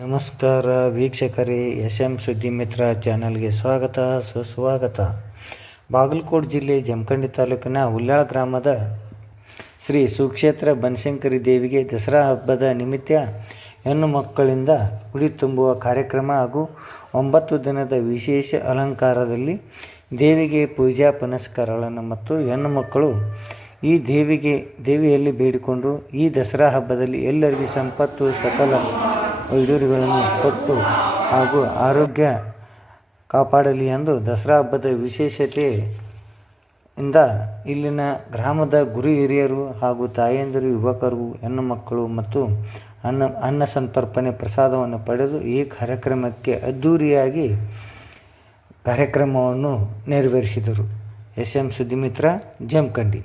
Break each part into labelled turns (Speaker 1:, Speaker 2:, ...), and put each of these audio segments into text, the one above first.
Speaker 1: ನಮಸ್ಕಾರ ವೀಕ್ಷಕರೇ S M ಸುದ್ದಿ ಮಿತ್ರ ಚಾನಲ್ಗೆ ಸ್ವಾಗತ, ಸುಸ್ವಾಗತ. ಬಾಗಲಕೋಟೆ ಜಿಲ್ಲೆ ಜಮಖಂಡಿ ತಾಲೂಕಿನ ಹುಲ್ಯಾಳ ಗ್ರಾಮದ ಶ್ರೀ ಸುಕ್ಷೇತ್ರ ಬನಶಂಕರಿ ದೇವಿಗೆ ದಸರಾ ಹಬ್ಬದ ನಿಮಿತ್ತ ಹೆಣ್ಣು ಮಕ್ಕಳಿಂದ ಉಡಿ ತುಂಬುವ ಕಾರ್ಯಕ್ರಮ ಹಾಗೂ ಒಂಬತ್ತು ದಿನದ ವಿಶೇಷ ಅಲಂಕಾರದಲ್ಲಿ ದೇವಿಗೆ ಪೂಜಾ ಪುನಸ್ಕಾರಗಳನ್ನು ಮತ್ತು ಹೆಣ್ಣು ಮಕ್ಕಳು ಈ ದೇವಿಗೆ, ದೇವಿಯಲ್ಲಿ ಬೇಡಿಕೊಂಡು ಈ ದಸರಾ ಹಬ್ಬದಲ್ಲಿ ಎಲ್ಲರಿಗೂ ಸಂಪತ್ತು, ಸಕಲ ಈಡೇರಿಗಳನ್ನು ಕೊಟ್ಟು ಹಾಗೂ ಆರೋಗ್ಯ ಕಾಪಾಡಲಿ ಎಂದು ದಸರಾ ಹಬ್ಬದ ವಿಶೇಷತೆ ಇಂದ ಇಲ್ಲಿನ ಗ್ರಾಮದ ಗುರು ಹಿರಿಯರು ಹಾಗೂ ತಾಯಂದಿರು, ಯುವಕರು, ಹೆಣ್ಣು ಮಕ್ಕಳು ಮತ್ತು ಅನ್ನ ಅನ್ನ ಸಂತರ್ಪಣೆ ಪ್ರಸಾದವನ್ನು ಪಡೆದು ಈ ಕಾರ್ಯಕ್ರಮಕ್ಕೆ ಅದ್ಧೂರಿಯಾಗಿ ಕಾರ್ಯಕ್ರಮವನ್ನು ನೆರವೇರಿಸಿದರು. S M ಸುದ್ದಿಮಿತ್ರ,
Speaker 2: Jamakhandi.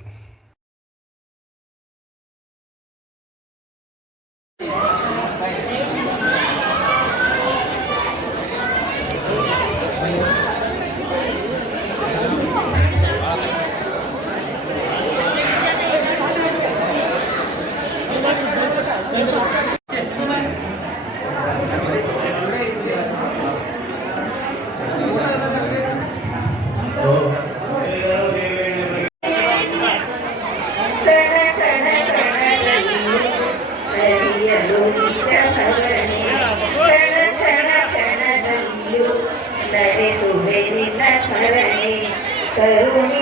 Speaker 2: 对，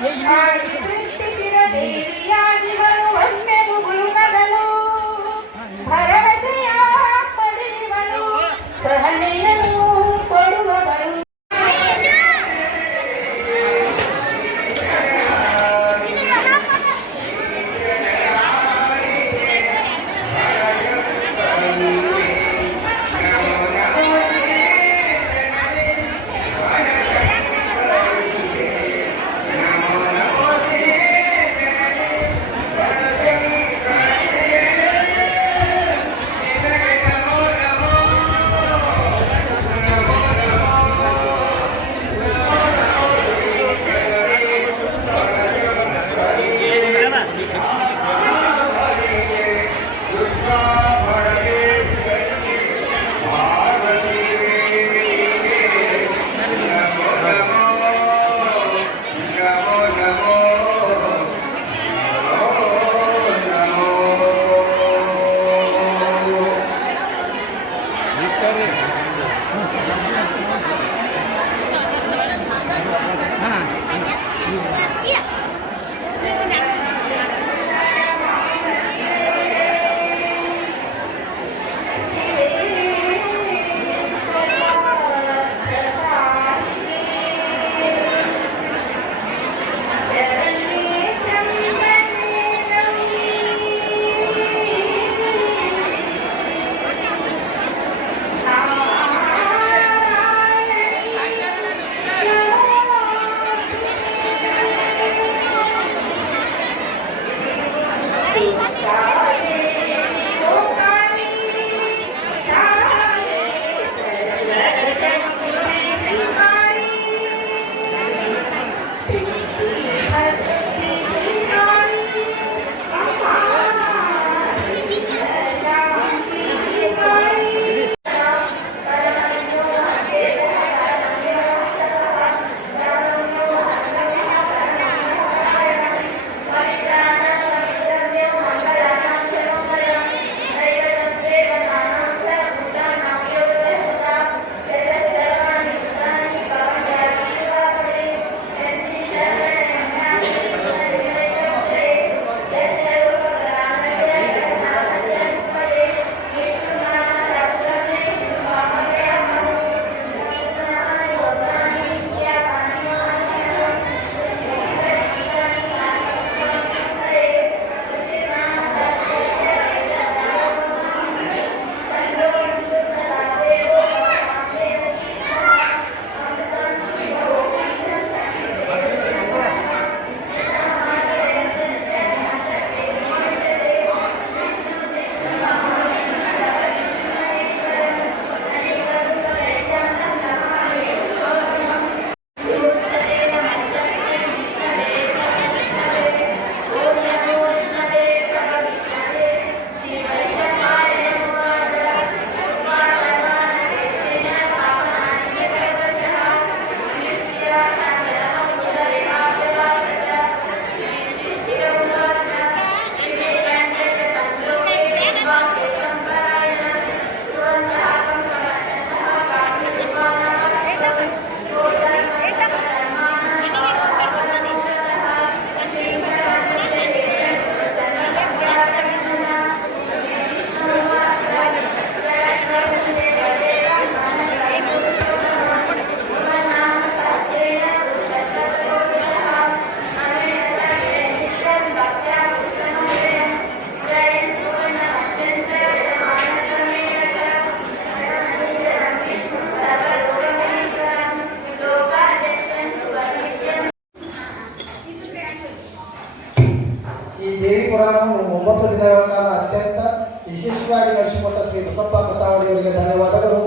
Speaker 2: Yeah, you need? to ಈ ದೇವಿ
Speaker 3: ಪುರಾಣವನ್ನು ಒಂಬತ್ತು ದಿನಗಳ ಕಾಲ ಅತ್ಯಂತ
Speaker 4: ವಿಶೇಷವಾಗಿ ನಡೆಸಿಕೊಟ್ಟ ಶ್ರೀ ಬಸಪ್ಪ ಕಥಾವಳಿಯವರಿಗೆ ಧನ್ಯವಾದಗಳು.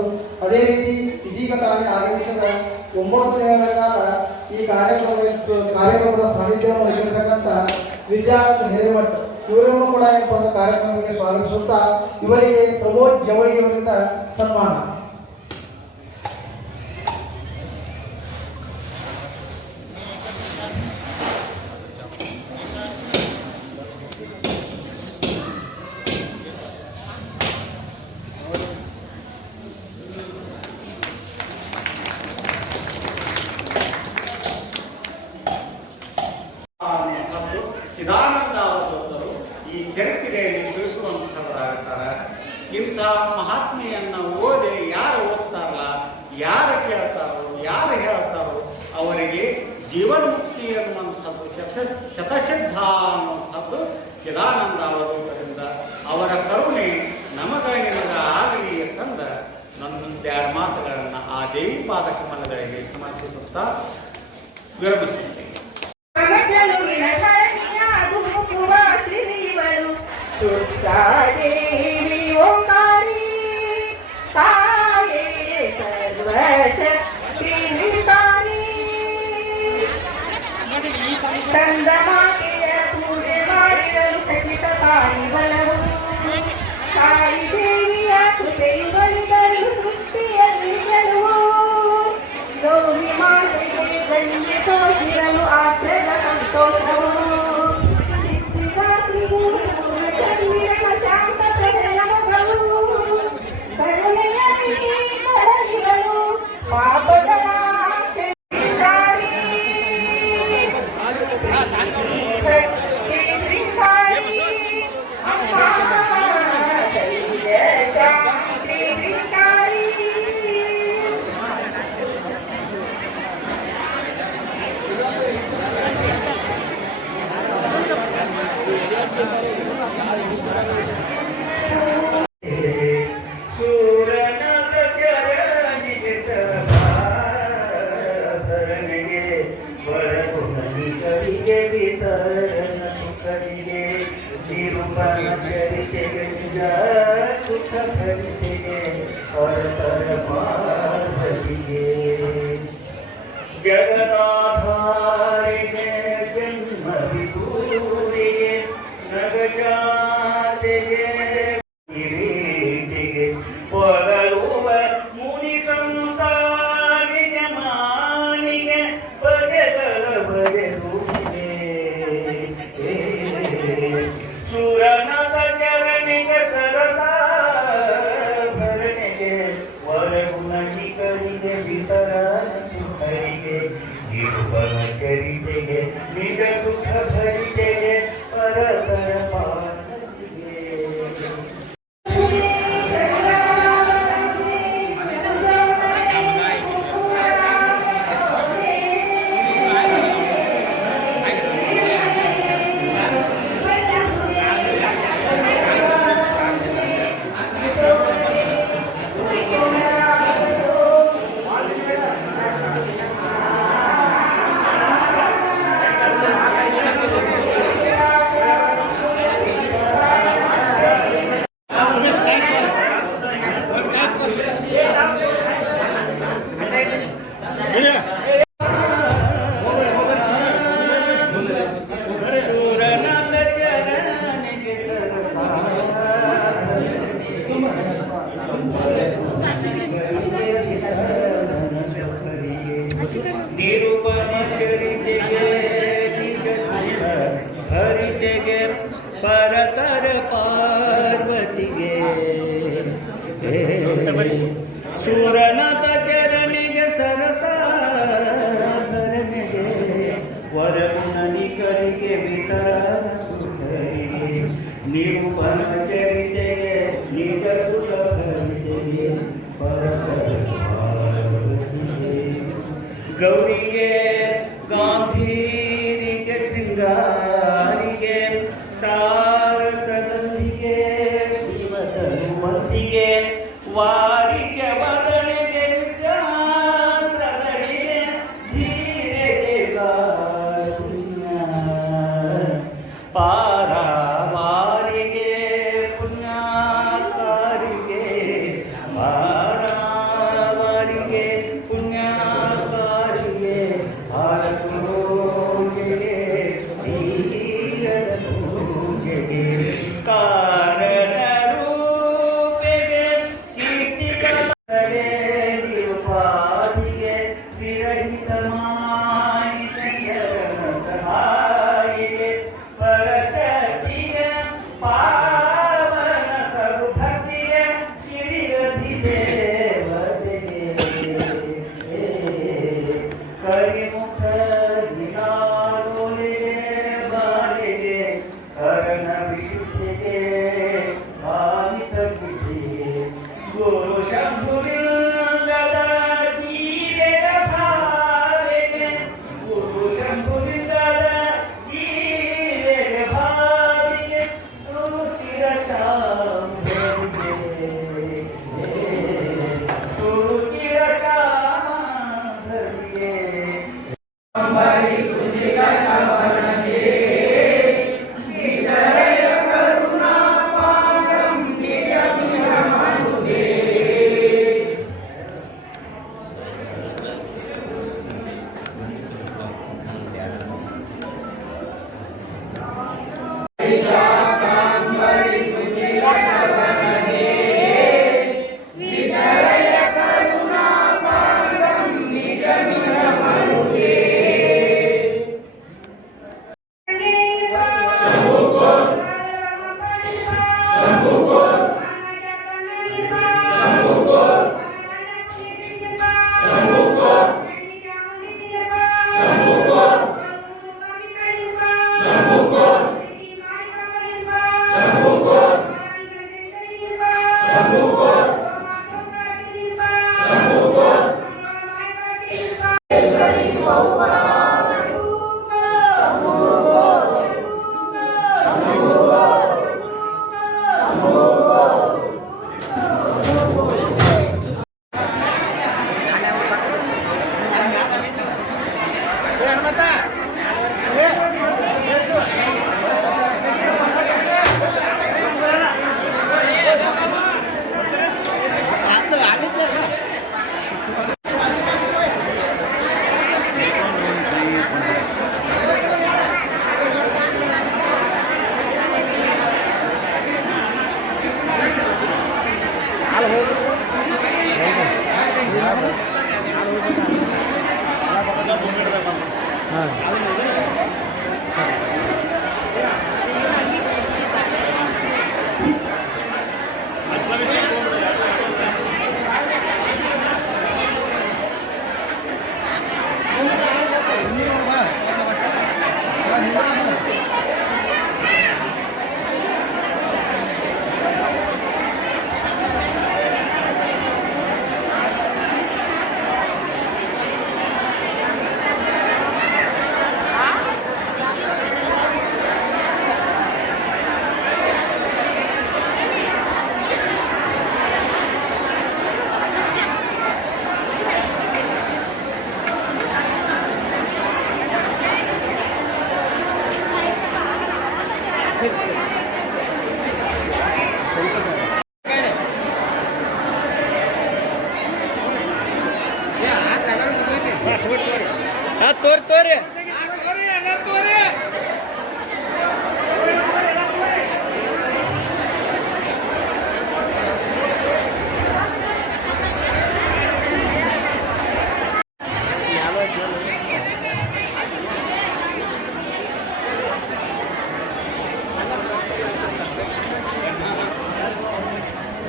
Speaker 4: ಅದೇ ರೀತಿ ಇದೀಗ ತಾನೇ ಆಗಮಿಸಿದ ಒಂಬತ್ತು ದಿನಗಳ ಕಾಲ ಈ ಕಾರ್ಯಕ್ರಮ ಕಾರ್ಯಕ್ರಮದ ಸಾನ್ನಿಧ್ಯವನ್ನು ವಹಿಸಿರತಕ್ಕಂಥ ವಿದ್ಯಾರ್ಥಿ ಹಿರೇಮಠ್ ಇವರನ್ನು ಕೂಡ ಏನಪ್ಪ ಕಾರ್ಯಕ್ರಮಕ್ಕೆ ಸ್ವಾಗತಿಸುತ್ತಾ ಇವರಿಗೆ ಪ್ರಮೋದ್ ಜವಳಿಯವರಿಂದ ಸನ್ಮಾನ.
Speaker 5: ಚಿದಾನಂದ ಅವಧೂತರು ಈ ಚರಿತ್ರೆಯಲ್ಲಿ ತಿಳಿಸುವಂಥವರಾಗ್ತಾರೆ. ಇಂಥ ಮಹಾತ್ಮೆಯನ್ನು ಓದಿ ಯಾರು ಓದ್ತಾರಲ್ಲ, ಯಾರು ಕೇಳ್ತಾರೋ, ಯಾರು ಹೇಳ್ತಾರೋ ಅವರಿಗೆ ಜೀವನ್ಮುಕ್ತಿ ಅನ್ನುವಂಥದ್ದು ಶತಸಿದ್ಧ ಅನ್ನುವಂಥದ್ದು ಚಿದಾನಂದ ಅವಧೂತರಿಂದ ಅವರ ಕರುಣೆ ನಮಗ ನಿಮಗ ಆಗಲಿ ಅಂತಂದ ನನ್ನೊಂದೆರಡು ಮಾತುಗಳನ್ನು ಆ ದೇವಿ ಪಾದ ಕಮಲಗಳಿಗೆ ಸಮರ್ಪಿಸುತ್ತಾ ವಿರಮಿಸುತ್ತೇನೆ
Speaker 2: ದೇವಿ ಓಂಕಾರಿ ತಾಯೇ ಸರ್ವಶಕ್ತಿ ನಿಸಾರಿ ಚಂದಮಾತೆಯ ಪೂಜೆ ಮಾಡಿರಲು ಖಂಡಿತ ತಾಯಿ ಬಲವು ತಾಯಿ ದೇವಿಯ ಕೃಪೆಯು ಬಲಿದಲು ಸೃಷ್ಟಿಯಲ್ಲಿ ಗೆಲುವು ಗೌರಿ ಮಾತೆಗೆ ಗಂಗೆ ತೋರಿರಲು ಆಶ್ರದ ಸಂತೋಷವು
Speaker 6: ಪರತರ ಪಾರ್ವತಿಗೆ no coração. ஆ.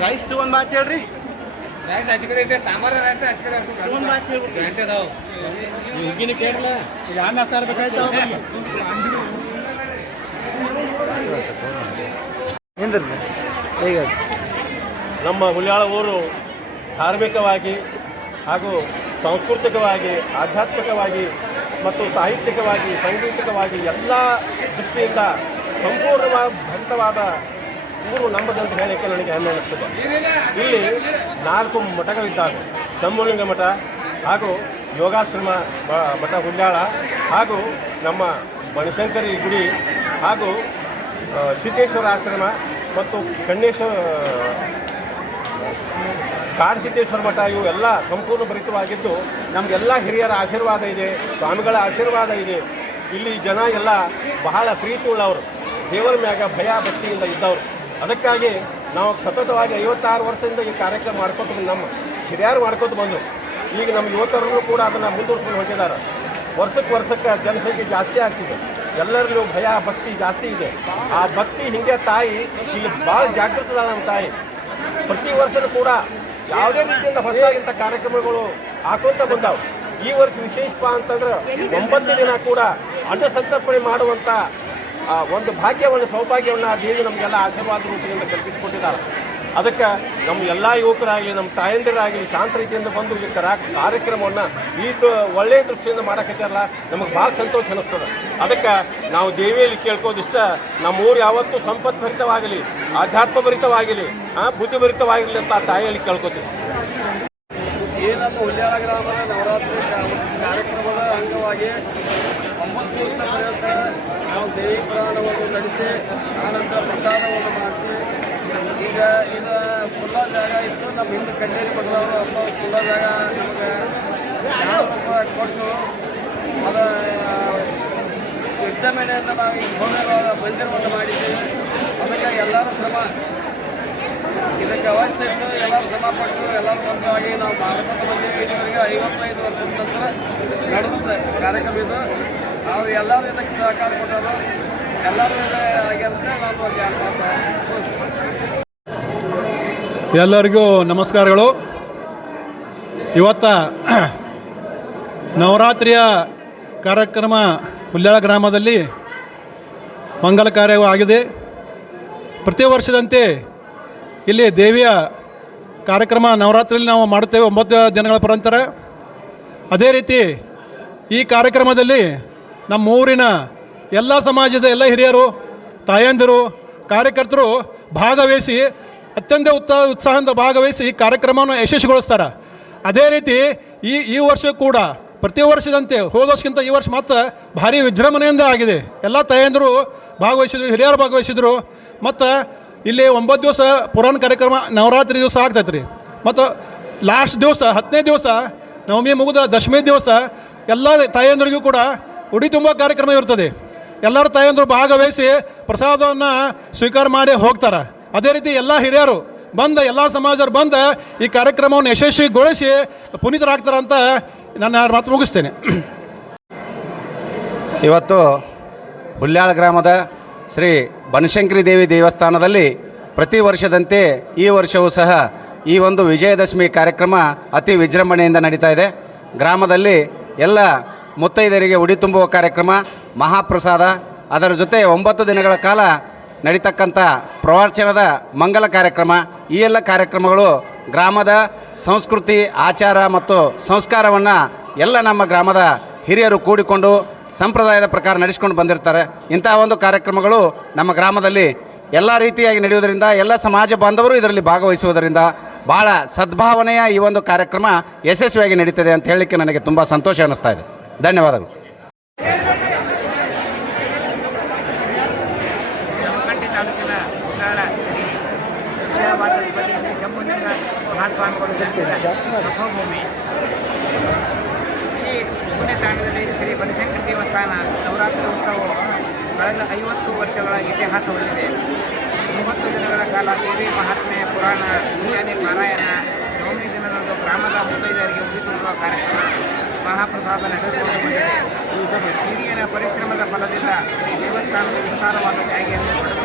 Speaker 3: ರೈಸ್ ತಗೊಂಡ್ ಮಾತು ಹೇಳ್ರಿ.
Speaker 7: ರೈಸ್ ಹಚ್ಕಡೆ ಇಟ್ಟೆ ಸಾಂಬಾರ್ ರೈಸ್ ಹಚ್ಕಡೆ
Speaker 3: ಒಂದು ಹೇಳ್ರಿ
Speaker 7: ಗಂಟೆ ಅದಾವ.
Speaker 3: ಹುಗ್ಗಿನ ಕೇಳಲ್ಲ ಈಗ ಆಮೇಲೆ ಸಾರ್ ಬೇಕಾಯ್ತು.
Speaker 1: ಏನ್ರಿ?
Speaker 8: ನಮ್ಮ ಹುಲಿಯಾಳ ಊರು ಧಾರ್ಮಿಕವಾಗಿ ಹಾಗೂ ಸಾಂಸ್ಕೃತಿಕವಾಗಿ ಆಧ್ಯಾತ್ಮಿಕವಾಗಿ ಮತ್ತು ಸಾಹಿತ್ಯಿಕವಾಗಿ ಸಂಗೀತಿಕವಾಗಿ ಎಲ್ಲ ದೃಷ್ಟಿಯಿಂದ ಸಂಪೂರ್ಣವಾದ ಭಕ್ತವಾದ ಊರು ನಂಬದಂತ ಹೇಳಕ್ಕೆ ನನಗೆ ಹೆಮ್ಮೆ ಅನ್ನಿಸ್ತದೆ ಇಲ್ಲಿ ನಾಲ್ಕು ಮಠಗಳಿದ್ದಾವೆ. ಸಂಬೋಲಿಂಗ ಮಠ ಹಾಗೂ ಯೋಗಾಶ್ರಮ ಮಠ ಹುಲ್ಯಾಳ ಹಾಗೂ ನಮ್ಮ ಬನಶಂಕರಿ ಗುಡಿ ಹಾಗೂ ಸಿದ್ದೇಶ್ವರ ಆಶ್ರಮ ಮತ್ತು ಕಣ್ಣೇಶ್ವರ ಕಾಡಸಿದ್ದೇಶ್ವರ ಮಠ ಇವು ಎಲ್ಲ ಸಂಪೂರ್ಣ ಭರಿತವಾಗಿದ್ದು, ನಮಗೆಲ್ಲ ಹಿರಿಯರ ಆಶೀರ್ವಾದ ಇದೆ, ಸ್ವಾಮಿಗಳ ಆಶೀರ್ವಾದ ಇದೆ. ಇಲ್ಲಿ ಜನ ಎಲ್ಲ ಬಹಳ ಪ್ರೀತಿ ಉಳ್ಳವರು ದೇವರ ಮ್ಯಾಗ ಭಯ ಭಕ್ತಿಯಿಂದ ಇದ್ದವರು. ಅದಕ್ಕಾಗಿ ನಾವು ಸತತವಾಗಿ ಐವತ್ತಾರು ವರ್ಷದಿಂದ ಈ ಕಾರ್ಯಕ್ರಮ ಮಾಡ್ಕೊತ ಬಂದು ನಮ್ಮ ಹಿರಿಯರು ಮಾಡ್ಕೊತ ಬಂದು, ಈಗ ನಮ್ಮ ಯುವಕರನ್ನು ಕೂಡ ಅದನ್ನು ಮುಂದುವರಿಸ್ಕೊಂಡು ಹೊಂಟಿದ್ದಾರೆ. ವರ್ಷಕ್ಕೆ ವರ್ಷಕ್ಕೆ ಜನಸಂಖ್ಯೆ ಜಾಸ್ತಿ ಆಗ್ತಿದೆ. ಎಲ್ಲರಲ್ಲೂ ಭಯ, ಭಕ್ತಿ ಜಾಸ್ತಿ ಇದೆ. ಆ ಭಕ್ತಿ ಹಿಂಗೆ ತಾಯಿ, ಇಲ್ಲಿ ಭಾಳ ಜಾಗೃತದ ನಮ್ಮ ತಾಯಿ. ಪ್ರತಿ ವರ್ಷನೂ ಕೂಡ ಯಾವುದೇ ರೀತಿಯಿಂದ ಹೊಸದಾಗಿಂಥ ಕಾರ್ಯಕ್ರಮಗಳು ಹಾಕೋತ ಬಂದಾವು. ಈ ವರ್ಷ ವಿಶೇಷ ಅಂತಂದ್ರೆ ಒಂಬತ್ತು ದಿನ ಕೂಡ ಅನ್ನ ಸಂತರ್ಪಣೆ ಮಾಡುವಂಥ ಒಂದು ಭಾಗ್ಯವನ್ನು, ಸೌಭಾಗ್ಯವನ್ನು ಆ ದೇವಿ ನಮಗೆಲ್ಲ ಆಶೀರ್ವಾದ ರೂಪದಿಂದ ಕಲ್ಪಿಸಿಕೊಟ್ಟಿದ್ದಾರೆ. ಅದಕ್ಕೆ ನಮ್ಮ ಎಲ್ಲ ಯುವಕರಾಗಲಿ, ನಮ್ಮ ತಾಯಂದಿರಾಗಲಿ ಶಾಂತ ರೀತಿಯಿಂದ ಬಂದು ಈ ಕರ, ಕಾರ್ಯಕ್ರಮವನ್ನು ಈ ಒಳ್ಳೆಯ ದೃಷ್ಟಿಯಿಂದ ಮಾಡಕತ್ತಾರಲ್ಲ ನಮಗೆ ಭಾಳ ಸಂತೋಷ ಅನ್ನಿಸ್ತದೆ ಅದಕ್ಕೆ ನಾವು ದೇವಿಯಲ್ಲಿ ಕೇಳ್ಕೋದಿಷ್ಟ ನಮ್ಮ ಊರು ಯಾವತ್ತೂ ಸಂಪತ್ಭರಿತವಾಗಲಿ, ಆಧ್ಯಾತ್ಮಭರಿತವಾಗಲಿ ಬುದ್ಧಿಭರಿತವಾಗಿರಲಿ ಅಂತ ಆ ತಾಯಿಯಲ್ಲಿ ಕೇಳ್ಕೊತೀವಿ.
Speaker 3: ಕಾರ್ಯಕ್ರಮದ ಅಂಗವಾಗಿ ಒಂಬತ್ತು ದಿವಸ ಪರ್ಯಂತ ದೇವಿ ಪುರಾಣವನ್ನು ನಡೆಸಿ, ಆನಂತರ ಪ್ರಸಾದವನ್ನು ಮಾಡಿಸಿ. ಈಗ ಇದು ಫುಲ್ಲ ಜಾಗ ಇತ್ತು ನಮ್ಮ ಹಿಂದೆ ಕಣ್ಣೀರು ಕೊಟ್ಟವರು ಅಪ್ಪ ಫುಲ್ಲ ಜಾಗ ನಮಗೆ ರೂಪಾಯಿ ಕೊಟ್ಟು ಅದ ಅಂತ ನಾವು ಈ ಭವ್ಯವಾದ ಬಂದಿರುವಂತ ಮಾಡಿದ್ವಿ. ಅದಕ್ಕೆ ಎಲ್ಲರೂ ಶ್ರಮ. ಇದಕ್ಕೆ ಅವಶ್ಯ ಇಟ್ಟು ಎಲ್ಲರೂ ಶ್ರಮ ಪಟ್ಟು ಎಲ್ಲರೂ ಮುಖ್ಯವಾಗಿ ನಾವು ಭಾರತ ಸಮಾಜ ಇದುವರೆಗೆ ಐವತ್ತೈದು ವರ್ಷದ ನಂತರ ನಡೆದಿದೆ ಕಾರ್ಯಕ್ರಮ ಇದು. ಅವ್ರು ಎಲ್ಲರೂ ಇದಕ್ಕೆ ಸಹಕಾರ ಕೊಟ್ಟರು ಎಲ್ಲರೂ ಆಗಿರುತ್ತೆ ನಾನು
Speaker 9: ಎಲ್ಲರಿಗೂ ನಮಸ್ಕಾರಗಳು. ಇವತ್ತ ನವರಾತ್ರಿಯ ಕಾರ್ಯಕ್ರಮ ಹುಲ್ಯಾಳ ಗ್ರಾಮದಲ್ಲಿ ಮಂಗಲ ಕಾರ್ಯವೂ ಆಗಿದೆ. ಪ್ರತಿ ವರ್ಷದಂತೆ ಇಲ್ಲಿ ದೇವಿಯ ಕಾರ್ಯಕ್ರಮ ನವರಾತ್ರಿಯಲ್ಲಿ ನಾವು ಮಾಡುತ್ತೇವೆ ಒಂಬತ್ತು ದಿನಗಳ ಪರಂತರ. ಅದೇ ರೀತಿ ಈ ಕಾರ್ಯಕ್ರಮದಲ್ಲಿ ನಮ್ಮ ಊರಿನ ಎಲ್ಲ ಸಮಾಜದ ಎಲ್ಲ ಹಿರಿಯರು, ತಾಯಂದಿರು, ಕಾರ್ಯಕರ್ತರು ಭಾಗವಹಿಸಿ ಅತ್ಯಂತ ಉತ್ಸಾಹ ಉತ್ಸಾಹದಿಂದ ಭಾಗವಹಿಸಿ ಕಾರ್ಯಕ್ರಮವನ್ನು ಯಶಸ್ವಿಗೊಳಿಸ್ತಾರೆ. ಅದೇ ರೀತಿ ಈ ಈ ವರ್ಷ ಕೂಡ ಪ್ರತಿ ವರ್ಷದಂತೆ ಹೋದ ವರ್ಷಕ್ಕಿಂತ ಈ ವರ್ಷ ಮಾತ್ರ ಭಾರಿ ವಿಜೃಂಭಣೆಯಿಂದ ಆಗಿದೆ. ಎಲ್ಲ ತಾಯಂದಿರು ಭಾಗವಹಿಸಿದ್ರು, ಹಿರಿಯರು ಭಾಗವಹಿಸಿದರು. ಮತ್ತು ಇಲ್ಲಿ ಒಂಬತ್ತು ದಿವಸ ಪುರಾಣ ಕಾರ್ಯಕ್ರಮ ನವರಾತ್ರಿ ದಿವಸ ಆಗ್ತೈತೆ ರೀ ಮತ್ತು ಲಾಸ್ಟ್ ದಿವಸ, ಹತ್ತನೇ ದಿವಸ ನವಮಿ ಮುಗಿದ ದಶಮಿ ದಿವಸ ಎಲ್ಲ ತಾಯಂದಿರಿಗೂ ಕೂಡ ಉಡಿ ತುಂಬ ಕಾರ್ಯಕ್ರಮ ಇರ್ತದೆ. ಎಲ್ಲರೂ ತಾಯಂದರು ಭಾಗವಹಿಸಿ ಪ್ರಸಾದವನ್ನು ಸ್ವೀಕಾರ ಮಾಡಿ ಹೋಗ್ತಾರೆ. ಅದೇ ರೀತಿ ಎಲ್ಲ ಹಿರಿಯರು ಬಂದ, ಎಲ್ಲ ಸಮಾಜರು ಬಂದ ಈ ಕಾರ್ಯಕ್ರಮವನ್ನು ಯಶಸ್ವಿಗೊಳಿಸಿ ಪುನೀತರಾಗ್ತಾರಂತ ನನ್ನ ಮಾತು ಮುಗಿಸ್ತೇನೆ.
Speaker 10: ಇವತ್ತು ಹುಲ್ಯಾಳ ಗ್ರಾಮದ ಶ್ರೀ ಬನಶಂಕರಿ ದೇವಿ ದೇವಸ್ಥಾನದಲ್ಲಿ ಪ್ರತಿ ವರ್ಷದಂತೆ ಈ ವರ್ಷವೂ ಸಹ ಈ ಒಂದು ವಿಜಯದಶಮಿ ಕಾರ್ಯಕ್ರಮ ಅತಿ ವಿಜೃಂಭಣೆಯಿಂದ ನಡೀತಾ ಇದೆ. ಗ್ರಾಮದಲ್ಲಿ ಎಲ್ಲ ಮುತ್ತೈದರಿಗೆ ಉಡಿ ತುಂಬುವ ಕಾರ್ಯಕ್ರಮ ಮಹಾಪ್ರಸಾದ. ಅದರ ಜೊತೆ ಒಂಬತ್ತು ದಿನಗಳ ಕಾಲ ನಡೀತಕ್ಕಂಥ ಪ್ರವಚನದ ಮಂಗಲ ಕಾರ್ಯಕ್ರಮ. ಈ ಎಲ್ಲ ಕಾರ್ಯಕ್ರಮಗಳು ಗ್ರಾಮದ ಸಂಸ್ಕೃತಿ, ಆಚಾರ ಮತ್ತು ಸಂಸ್ಕಾರವನ್ನು ಎಲ್ಲ ನಮ್ಮ ಗ್ರಾಮದ ಹಿರಿಯರು ಕೂಡಿಕೊಂಡು ಸಂಪ್ರದಾಯದ ಪ್ರಕಾರ ನಡೆಸ್ಕೊಂಡು ಬಂದಿರ್ತಾರೆ. ಇಂತಹ ಒಂದು ಕಾರ್ಯಕ್ರಮಗಳು ನಮ್ಮ ಗ್ರಾಮದಲ್ಲಿ ಎಲ್ಲ ರೀತಿಯಾಗಿ ನಡೆಯುವುದರಿಂದ, ಎಲ್ಲ ಸಮಾಜ ಬಾಂಧವರು ಇದರಲ್ಲಿ ಭಾಗವಹಿಸುವುದರಿಂದ ಭಾಳ ಸದ್ಭಾವನೆಯ ಈ ಒಂದು ಕಾರ್ಯಕ್ರಮ ಯಶಸ್ವಿಯಾಗಿ ನಡೀತದೆ ಅಂತ ಹೇಳಲಿಕ್ಕೆ ನನಗೆ ತುಂಬ ಸಂತೋಷ ಅನ್ನಿಸ್ತಾ ಇದೆ. ಧನ್ಯವಾದಗಳು.
Speaker 7: ಮಹಾಸ್ವಾಮಿಗಳು ಈ ಪುಣ್ಯತಾಣದಲ್ಲಿ ಶ್ರೀ ಬನಶಂಕರ ದೇವಸ್ಥಾನ ನವರಾತ್ರಿ ಉತ್ಸವವು ಕಳೆದ ಐವತ್ತು ವರ್ಷಗಳ ಇತಿಹಾಸ ಹೊಂದಿದೆ ಒಂಬತ್ತು ದಿನಗಳ ಕಾಲ ದೇವಿ ಮಹಾತ್ಮೆ ಪುರಾಣ ವಿಜ್ಞಾನಿ ಪಾರಾಯಣ, ನವಮಿ ದಿನದಂದು ಗ್ರಾಮದ ಮುಂಬೈದಾರಿಗೆ ಉಳಿಸಿಕೊಳ್ಳುವ ಕಾರ್ಯಕ್ರಮ. ಮಹಾಪ್ರಸಾದ ನಡೆದುಕೊಂಡು ಹಿರಿಯರ ಪರಿಶ್ರಮದ ಫಲದಿಂದ ದೇವಸ್ಥಾನದ ವಿಸ್ತಾರವಾದ ಜಾಗೆಯನ್ನು ಪಡೆದು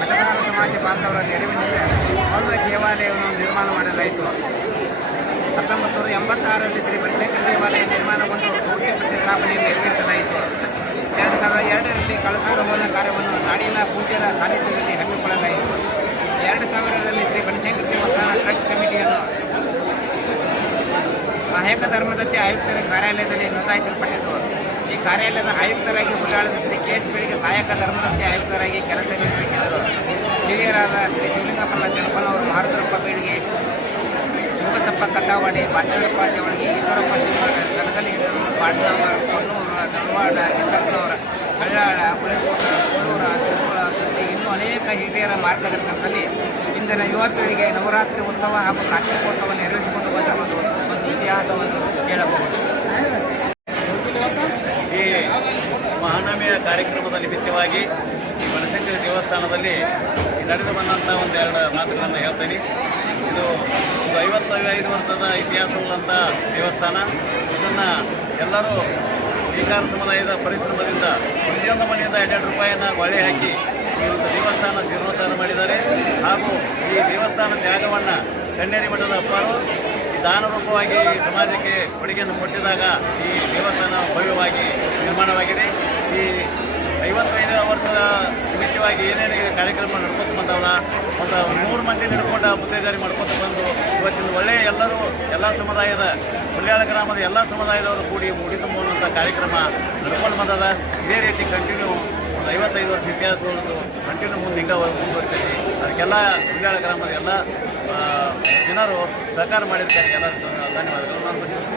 Speaker 7: ಮಠದಾರ ಸಮಾಜ ಬಾಂಧವರ ನೆರವಿನಿಂದ ಭವ್ಯ ದೇವಾಲಯವನ್ನು ನಿರ್ಮಾಣ ಮಾಡಲಾಯಿತು. ಹತ್ತೊಂಬತ್ತು ನೂರ ಎಂಬತ್ತಾರರಲ್ಲಿ ಶ್ರೀ ಬನಶಂಕರ ದೇವಾಲಯ ನಿರ್ಮಾಣಗೊಂಡು ಮೂರ್ತಿ ಪ್ರತಿಷ್ಠಾಪನೆಯನ್ನು ನೆರವೇರಿಸಲಾಯಿತು ಎರಡು ಸಾವಿರದ ಎರಡರಲ್ಲಿ ಕಳಸಾರೋಹಣ ಕಾರ್ಯವನ್ನು ನಾಡಿನ ಪೂಜ್ಯರ ಸಾನ್ನಿಧ್ಯದಲ್ಲಿ ಹಮ್ಮಿಕೊಳ್ಳಲಾಯಿತು. ಎರಡು ಸಾವಿರದಲ್ಲಿ ಶ್ರೀ ಬನಶಂಕರ ದೇವಸ್ಥಾನ ಟ್ರಸ್ಟ್ ಕಮಿಟಿಯನ್ನು ಸಹಾಯಕ ಧರ್ಮದತ್ತಿ ಆಯುಕ್ತರ ಕಾರ್ಯಾಲಯದಲ್ಲಿ ನೋಂದಾಯಿಸಲ್ಪಟ್ಟಿದ್ದು, ಈ ಕಾರ್ಯಾಲಯದ ಆಯುಕ್ತರಾಗಿ ಉಳ್ಳಾಳದ ಶ್ರೀ ಕೆ ಎಸ್ ಬೆಳಿಗ್ಗೆ ಸಹಾಯಕ ಧರ್ಮದತ್ತಿ ಆಯುಕ್ತರಾಗಿ ಕೆಲಸ ನಿರ್ವಹಿಸಿದರು. ಹಿರಿಯರಾದ ಶ್ರೀ ಶಿವಲಿಂಗಪ್ಪನ ಜನಪನವರು ಮಾರುತರಪ್ಪ ಬೀಳಿಗೆ ಶಿವಸಪ್ಪ ಕದ್ದಾವಾಡಿ ಪಾಟೀಲಪ್ಪ ಜವಳಿಗೆ ಈಶ್ವರಪ್ಪ ಕನಕಲಿ ಪಾಟ್ನವರ ಕೊನ್ನೂರು ಧನವಾಡ ಗಿದ್ದಪ್ಪನವರ ಕಳ್ಳಾಳ ಹುಳಿಕೋಟ ಕೊಲ್ಲೂರ ಇನ್ನೂ ಅನೇಕ ಹಿರಿಯರ ಮಾರ್ಗದರ್ಶನದಲ್ಲಿ ಇಂದಿನ ಯುವ ಪೀಳಿಗೆ ನವರಾತ್ರಿ ಉತ್ಸವ ಹಾಗೂ ಕಾರ್ತಿಕೋತ್ಸವ ನೆರವೇರಿಸಿಕೊಂಡು ಬಂದಿರುವುದು ಇತಿಹಾಸವನ್ನು ಕೇಳಬಹುದು.
Speaker 11: ಈ ಮಹಾನವಮಿಯ ಕಾರ್ಯಕ್ರಮದ ನಿಮಿತ್ತವಾಗಿ ಈ ಬನಶಂಕರಿ ದೇವಸ್ಥಾನದಲ್ಲಿ ನಡೆದು ಬಂದಂಥ ಎರಡು ಮಾತುಗಳನ್ನು ಹೇಳ್ತೀನಿ. ಇದು ಒಂದು ಐವತ್ತೈದು ವರ್ಷದ ಇತಿಹಾಸವುಳ್ಳಂಥ ದೇವಸ್ಥಾನ. ಇದನ್ನು ಎಲ್ಲರೂ ಶ್ರೀಕಾರ ಸಮುದಾಯದ ಪರಿಶ್ರಮದಿಂದ ಪ್ರತಿಯೊಂದು ಮನೆಯಿಂದ ಎರಡೆರಡು ರೂಪಾಯಿಯನ್ನು ಹೊಳೆ ಹಾಕಿ ಈ ಒಂದು ದೇವಸ್ಥಾನ ಜೀರ್ಣೋದ್ಧಾರ ಮಾಡಿದ್ದಾರೆ. ಹಾಗೂ ಈ ದೇವಸ್ಥಾನ ತ್ಯಾಗವನ್ನು ಕಣ್ಣೇರಿ ಮಠದ ಅಪ್ಪರು ದಾನ ರೂಪವಾಗಿ ಸಮಾಜಕ್ಕೆ ಕೊಡುಗೆಯನ್ನು ಕೊಟ್ಟಿದಾಗ ಈ ದೇವಸ್ಥಾನ ಭವ್ಯವಾಗಿ ನಿರ್ಮಾಣವಾಗಿದೆ. ಈ ಐವತ್ತೈದು ವರ್ಷದ ನಿಮಿತ್ತವಾಗಿ ಏನೇನು ಕಾರ್ಯಕ್ರಮ ನಡ್ಕೊತ ಬಂದವಲ್ಲ, ಒಂದು ನೂರು ಮಂದಿ ನಡ್ಕೊಂಡು ಮುತ್ತೈದಾರಿ ಮಾಡ್ಕೊತ ಬಂದು ಇವತ್ತಿನ ಒಳ್ಳೆಯ ಎಲ್ಲರೂ, ಎಲ್ಲ ಸಮುದಾಯದ ಮಲ್ಯಾಳ ಗ್ರಾಮದ ಎಲ್ಲ ಸಮುದಾಯದವರು ಕೂಡಿ ಮುಡಿ ತುಂಬುವಂಥ ಕಾರ್ಯಕ್ರಮ ನಡ್ಕೊಂಡು ಬಂದದ. ಇದೇ ರೀತಿ ಕಂಟಿನ್ಯೂ ಒಂದು ಐವತ್ತೈದು ವರ್ಷ ಇತಿಹಾಸ ಕಂಟಿನ್ಯೂ ಮುಂದೆ ಹಿಂಗೆ ಮುಂದುವರಿತೈತಿ ಅದಕ್ಕೆಲ್ಲ ಮಲ್ಯಾಳ ಗ್ರಾಮದ ಎಲ್ಲ ಜನರು ಸಹಕಾರ ಮಾಡಿದ್ದಕ್ಕೆ ಎಲ್ಲರಿಗೂ ಧನ್ಯವಾದಗಳು. ನಾನು